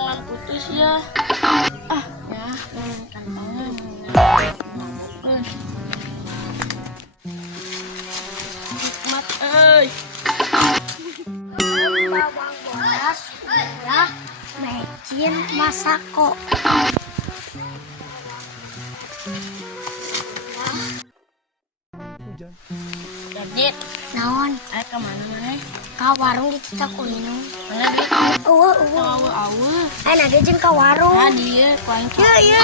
jangan putus ya. Ah, ya, kantongnya mabukkeun. Hikmat euy. Bawang bodas ya, mecin masako. Jadi, Naon? ayo ke mana mana? Ka warung di Citaku minum. Mana dia? Awu. Nage jeung ka warung. Nah, dia kuaing. Iya.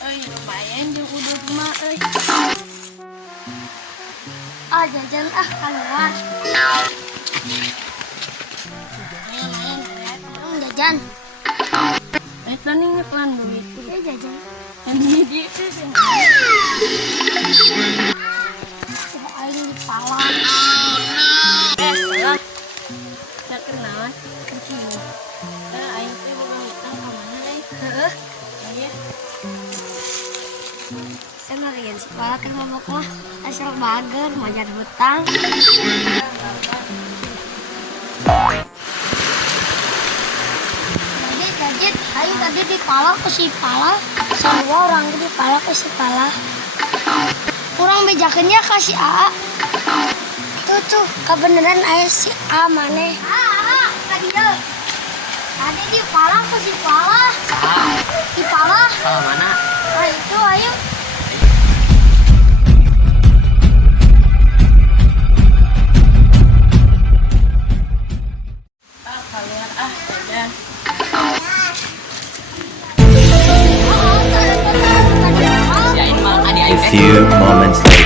Euy, lumayan jeung udud mah euy. Ah jajan keluar. Main. Jajan. Tani ngekelan duit. Ya jajan. Yang di dia teh. Aing di pala. Salah. Saya kenal kecil. Aing teh boga hutang ka mana euy? Heeh. Aya. Saya ngarian sekolah ke mabok mah asal bager majar hutang. Gadget, ayo tadi di pala ke si pala. Semua orang di pala ke si pala. Kurang bejakannya kasih A. Tuh, kebenaran ayah si A mana? Tadi ya. Tadi di pala ke si pala. Di pala. Pala mana? Ah itu ayo. Keluar jajan. A few moments later.